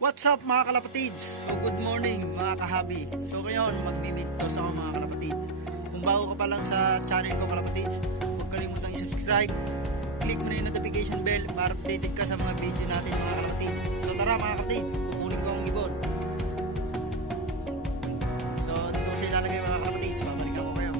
What's up mga kalapatids? So good morning mga kahabi. So ngayon magmi-meet ako mga kalapatids. Kung bago ka pa lang sa channel ko kalapatids, huwag kalimutang i-subscribe. Click mo na yung notification bell para updated ka sa mga video natin mga kalapatids. So tara mga kalapatids, kukunin ko ang ibon. So dito ko sa ilalagay mga kalapatids, babalikan ko kayo.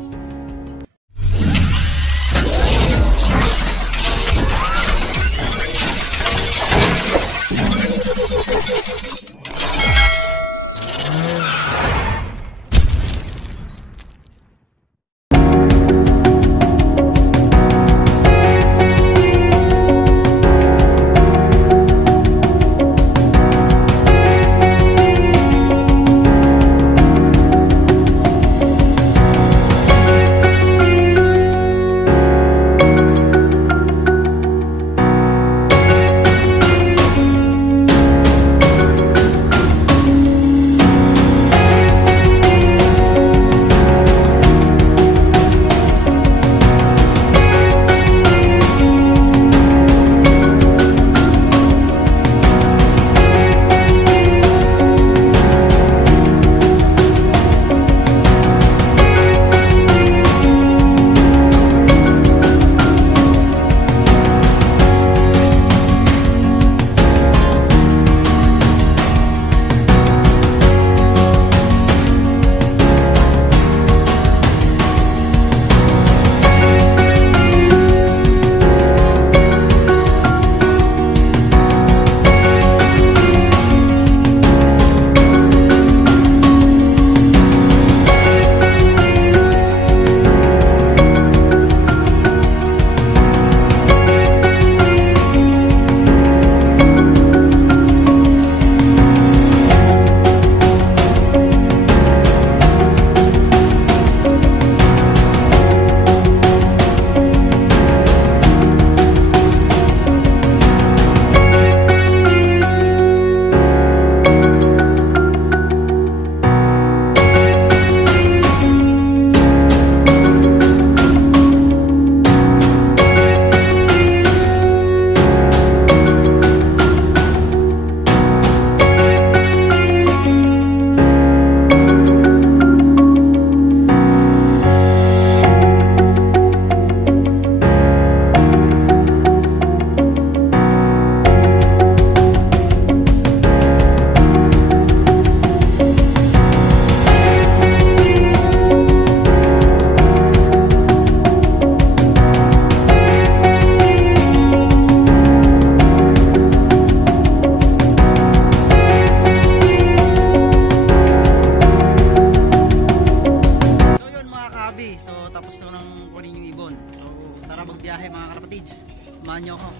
So tapos na nang kunin yung ibon. So tara magbiyahe mga kalapatids. Samahan nyo ako.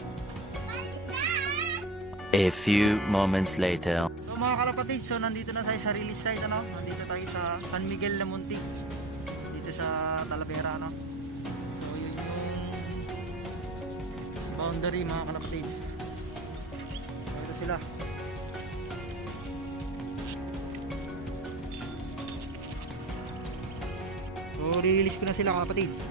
A few moments later. So mga kalapatids, so nandito na tayo sa release site ano. Nandito tayo sa San Miguel de Muntik. Dito sa Talavera ano. So yun yung boundary mga kalapatids. Dito sila. So, release ko na sila kalapatids.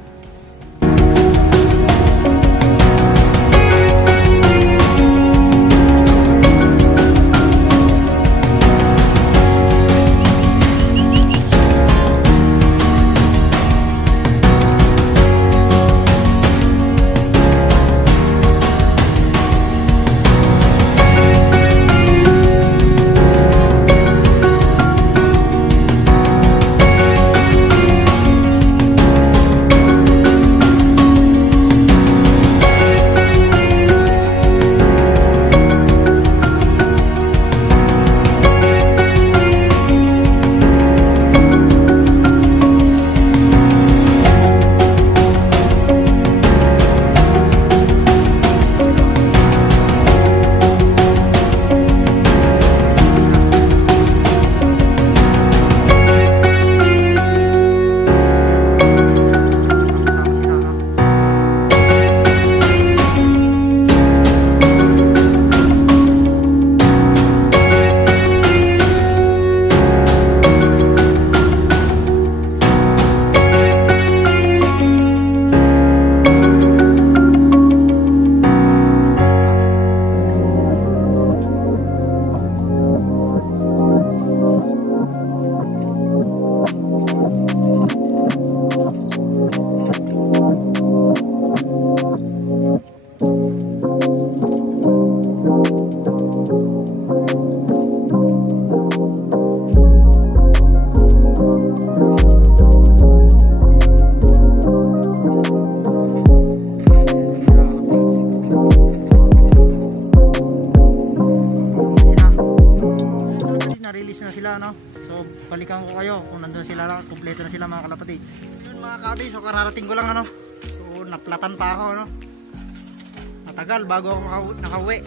sila, no? So balikan ko kayo kung nandun sila lang, kumpleto na sila mga kalapatids. Yun mga kabi, so kararating ko lang, ano? So naplatan pa ako, no? Matagal bago ako nakauwi.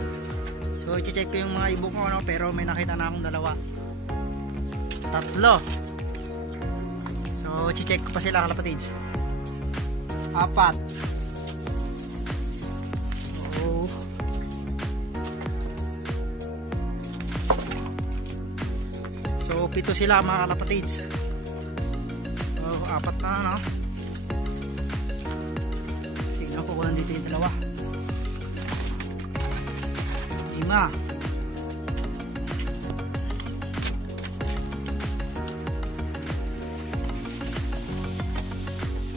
So i-check ko yung mga ibon ko, no? Pero may nakita na akong 2, 3. So i-check ko pa sila kalapatids. 4. So 7 sila mga kalapatids. Oh, 4 na, no? Tingnan ko kung nandito yung 2. 5.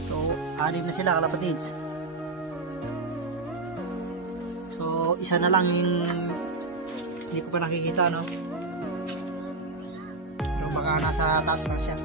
So 6 na sila kalapatids. So isa na lang yung hindi ko pa nakikita, no? Baka nasa taas lang siya.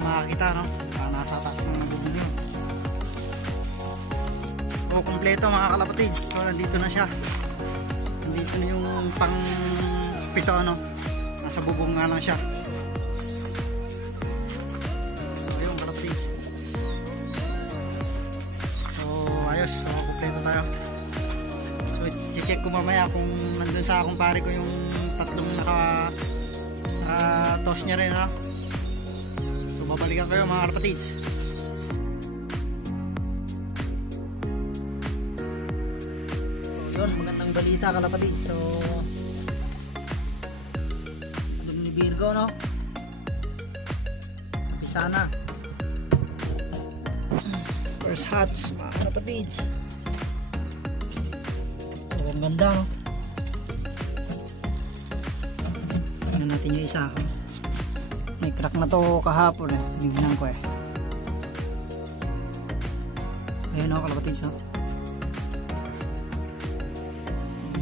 Makakita, no? Nasa taas ng nabubuli. So kompleto mga kalapatids. So nandito na siya. Nandito na yung pang 7, ano? Nasa bubong nga lang siya. So ayun kalapatids. So ayos. So kompleto tayo. So i-check ko mamaya kung nandun sa kumpare ko yung 3 naka-toss niya rin, ano? Babalikan kayo mga kalapatids. So yun, magandang balita kalapatids. So alam ni Virgo, no? Kapisa na. First hats mga kalapatids. So ang ganda, no? Tingnan natin yung isa. May crack na to kahapon eh. Tingnan ko eh. Ayun o kalapatids, no?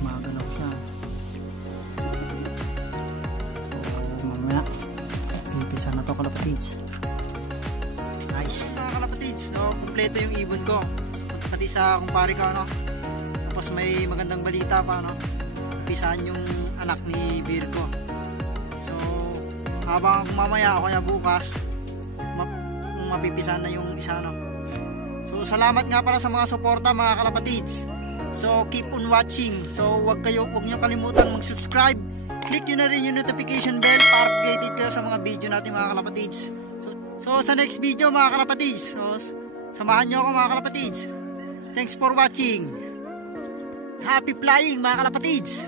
Magalaw siya. So mamaya pipisa na to kalapatids. Nice mga kalapatids. So kompleto yung ibon ko. So, pati sa kumpare ko, no? Tapos may magandang balita pa, no? Pisaan yung anak ni Virgo. Habang mamaya o kaya bukas mapipisan na yung isa, no? So salamat nga para sa mga suporta mga kalapatids. So keep on watching. So wag nyo kalimutan mag-subscribe. Click nyo na rin yung notification bell para updated kayo sa mga video natin mga kalapatids. So sa next video mga kalapatids, so samahan nyo ako mga kalapatids. Thanks for watching. Happy flying mga kalapatids.